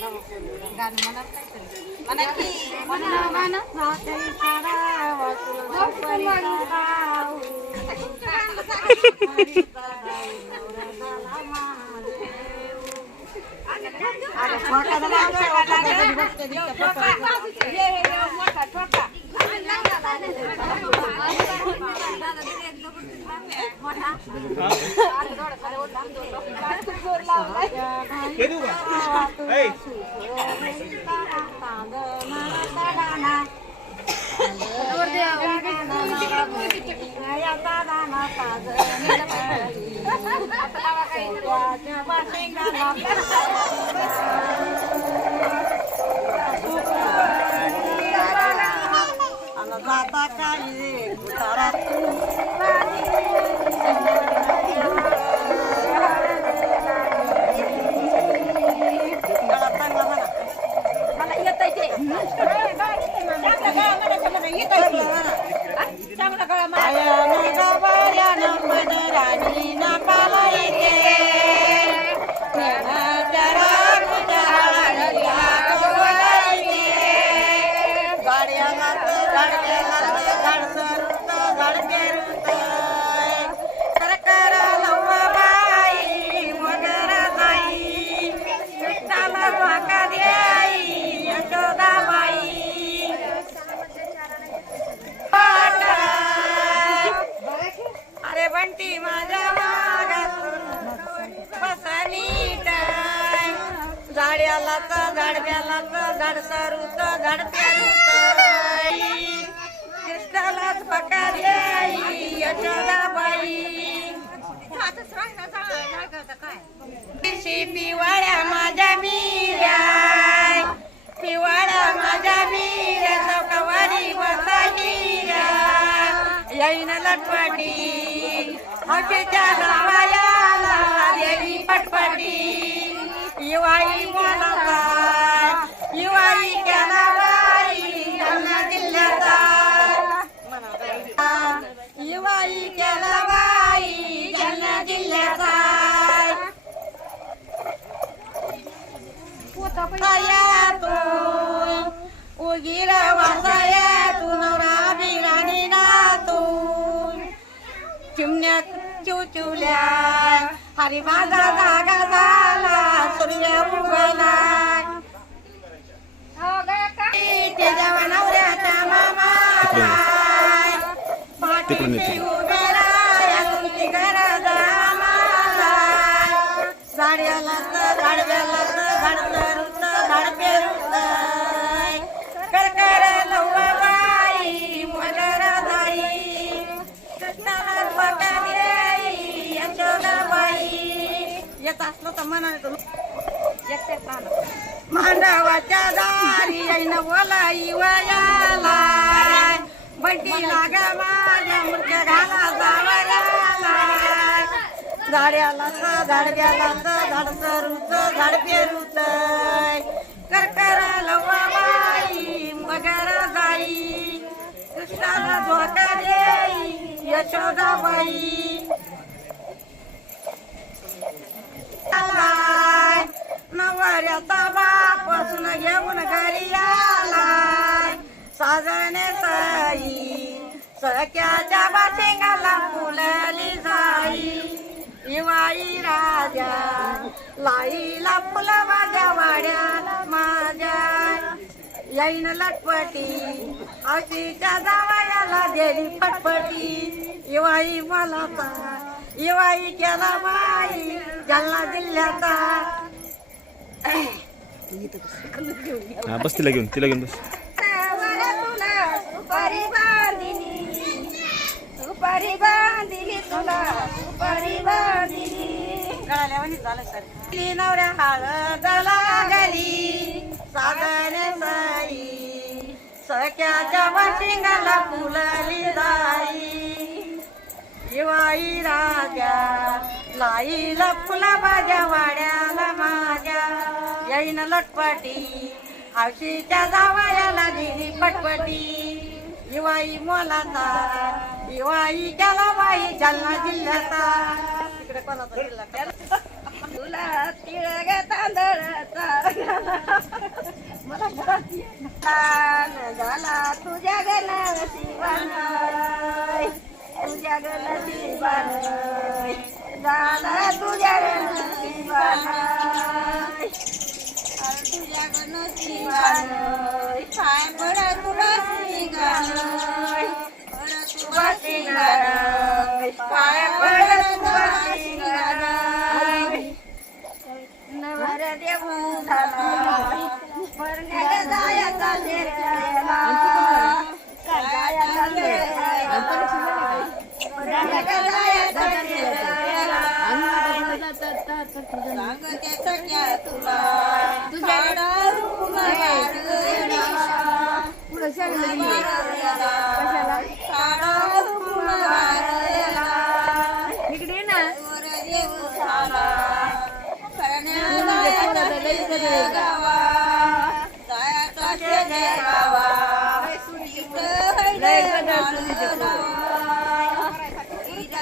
गाणं म्हणा काहीतरी. म्हणा की म्हणा गाणं. नाचई साडा वाचूला सुपारीचा गाव. अरे ठोका ना मोठा ठोका. जाता काही मला येत आहे बंटी माझ्या मागीट झाड्याला झाडब्याला झाड सारूच झाड पेरूच कृष्णालाच पकार यशोदाबाई पिवाळ्या माझ्या मीऱ्या पिवाळ्या माझ्या मीऱ्या चौकावारी बसाईऱ्या येईन लटपटी हॉटेच्या गावायाला देवी पटपटी युवाई बोलाचा युवाई केला बाई जालना जिल्ह्याचा युवाई केला बाई जालना जिल्ह्याचा उगीर वासाया तू नवरा बिराणी नातून चिमण्या चिवचिवल्या हरी माझा जागा झाला सूर्य उगवला त्याच्या नवऱ्याचा मामाला पाठीशी उभेला तुमची गरज आम्हाला झाड्याला झाडव्याला झाड पेरूच झाड पेरूच करकर लव्वा बाई मगर जाई कृष्णाला पटाई यशोदाबाई येत असलं तर म्हणाले मांडवाच्या दारी ऐन बोलाई वयाला बंटी लागा माझ्या मुख्य घाला जावयाला झाड्याला झाडग्याला झाड सरूच झाड पेरूच करकर लव्वा बाई मगर जाई कृष्णाला धोका देई यशोदाबाई नवऱ्याचा बापासून घेऊन घरी आलाय साजणे साई सख्याच्या बाशिंगाला फुलली जाई इवाई राजा लाईला फुलं माझ्या वाड्याला माझ्या येईन लटपटी आशीच्या जावयाला देली फटफटी इवाई मला इवाई केला बाई जालना जिल्ह्याचा बस तिला घेऊन बस सुपारी बांधिली तुला सुपारी बांधिली गळाल्यावानी झालं सर नवऱ्या हळदला गली साधन साई सख्याच्या वाशिंगाला फुलली जाई इवाई राजा लाईला फुला माझ्या वाड्याला माझ्या येईन लटपटी हौशीच्या जावयाला दिली पटपटी इवाई मोलाचा इवाई केला बाई जालना जिल्ह्याचा तिकडे कोणाचा जिल्हा तुला तिळग तांदळाचा झाला तुझ्या गणशिवान तुझ्या गणशिवान झाला तुझ्या गणशिवान तुझ्या गणशिवान पाय पडा तुला सिंगार तुला सिंगार पाय पडा तुला सिंगार नवर देऊ झाला परण्याला जायचा देवाला जायचा देवाला परण्याला जायचा देवाला सांगते सख्या तुला तुझ्या रुमालावर पुढे इकडे ना देव झाला परण्याला गावा जायचा गावा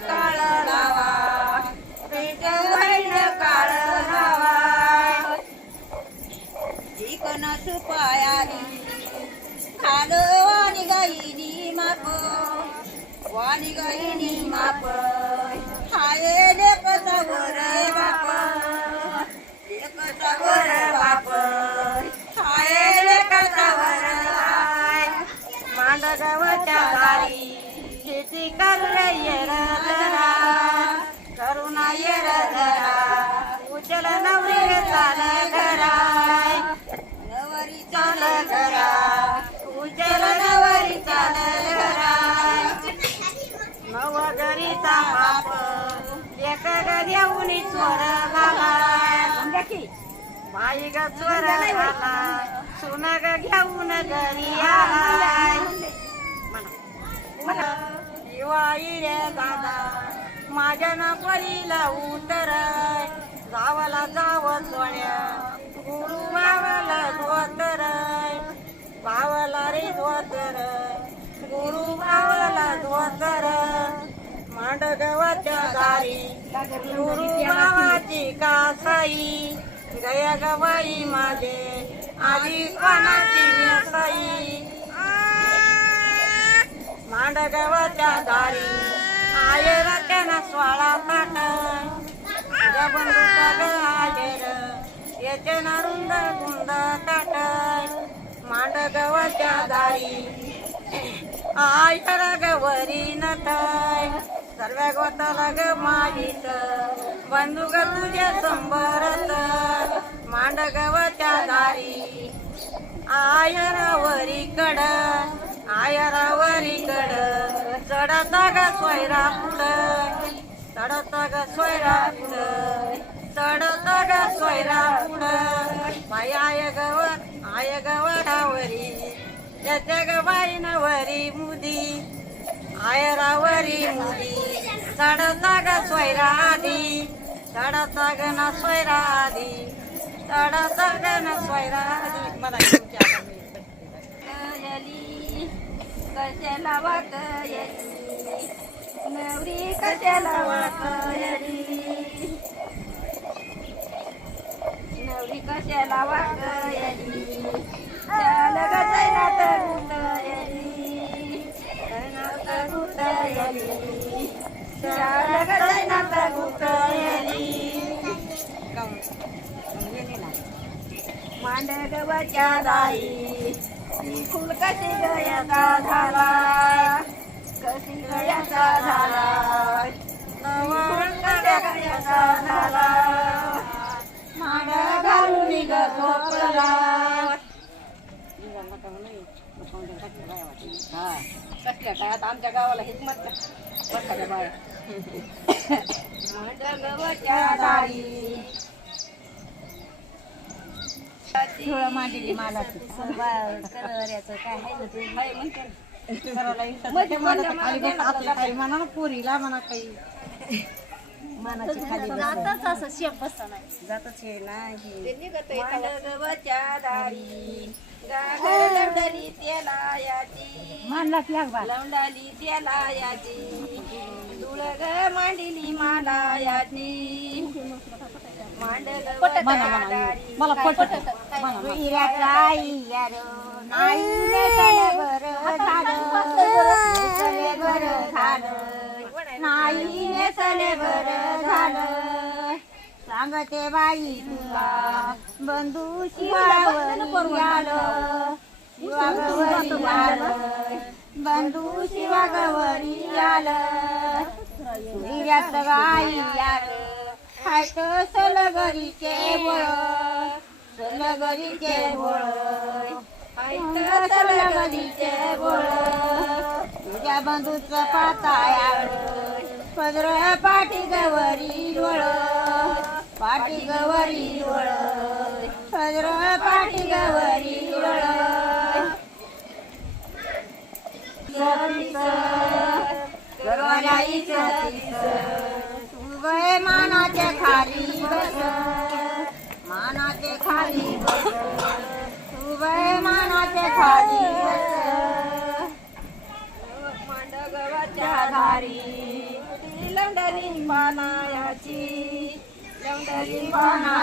काळ लावा काळ लावा चिकनच पायानी खाल वाणी गाईनी माप वाणी गाईनी माप हाये लेकचा वर बाप लेकचा वर बाप हाये लेकचा वर मांडगावच्या दारी शेती करले येर धरा करुणा येर धरा उचल नवरी चाल घरा नवरी चाल घरा उचल नवरी चाल घरा नवघरीचा बाप लेक देऊनी चोर झाला बाई ग चोर झाला सुन ग घेऊन घरी आलाय दिवाळी रे दादा माझ्या नपरीला उतर जावला जाव सोन्या गुरु बावाला धोतर बावाला रे धोतर गुरु बावाला धोतर मांडगावाच्या दारी गुरु बावाची कासाई गया गवाई माझे आधी कोणाची मिसाई मांडगावाच्या दारी आयर त्याना स्वाळा ताट बंधुता ग आयर याचे नारुंद गुंद ताट मांडगावाच्या दारी आयर ग वरी नटाय सर्व गोताला ग माहीत बंधू ग तुझे संबरत मांडगावाच्या दारी आयरावरी कड आयरावरी कड चढता ग सोयरा पुढ चढता ग सोयरा पुढ चढता ग सोयरा पुढ बाई आय गवरावरी त्याच्या ग बाईनवरी मुदी आयरावरी मुदी चढता ग सोयरा आधी चढता ग न सोयरा आधी चढता ग न सोयरा आधी मला कशाला वाकयली नवरी कशाला वाकयली नवरी कशाला वाकयली चाल ग जैनात गुतयली चाल ग जैनात गुतयली मांडगावाच्या दारी फुल कशी गयाचा झाला कशी गयाचा झाला गयाचा झाला मांड घालून ग झोपला कसल्या काय आता आमच्या गावाला हेच म्हणतात बसायला बाया मांडगावाच्या दारी थोडं मांडली मला करयाचं काय आहे ना ते हाय म्हणते म्हणा पोरीला म्हणा काही मनाची खाली जातच असं शेप बसता नाही जातच हे नाही मांडगावाच्या दारी गागरदरी त्याला याची मानला की लवंडाली त्याला याची देऊळ ग मांडिली मांडायाची मांडल मला पटत विहिऱ्याचा यार नाही नेसले बरं झालं नाही नेसले बरं झालं सांगते बाई तुला बंधू शिवावरी आलं शिवागवरी आलं बंधू शिवागवरी आलं विहिऱ्यात गाई यार हायत सलगरीचे बोळ सलगरीचे बोळ हायत सलगरीचे बोळ तुझ्या बंधूचं पातायाळ पदर पाठी गवरी डोळ पाठी गवरी डोळ पदर पाठी गवरी डोळ गय मानाचे खाली बस मानाचे खाली बस तू गय मानाचे खाली बस मांडगवाच्या धारी लंडरी पानायाची लंडरी पाना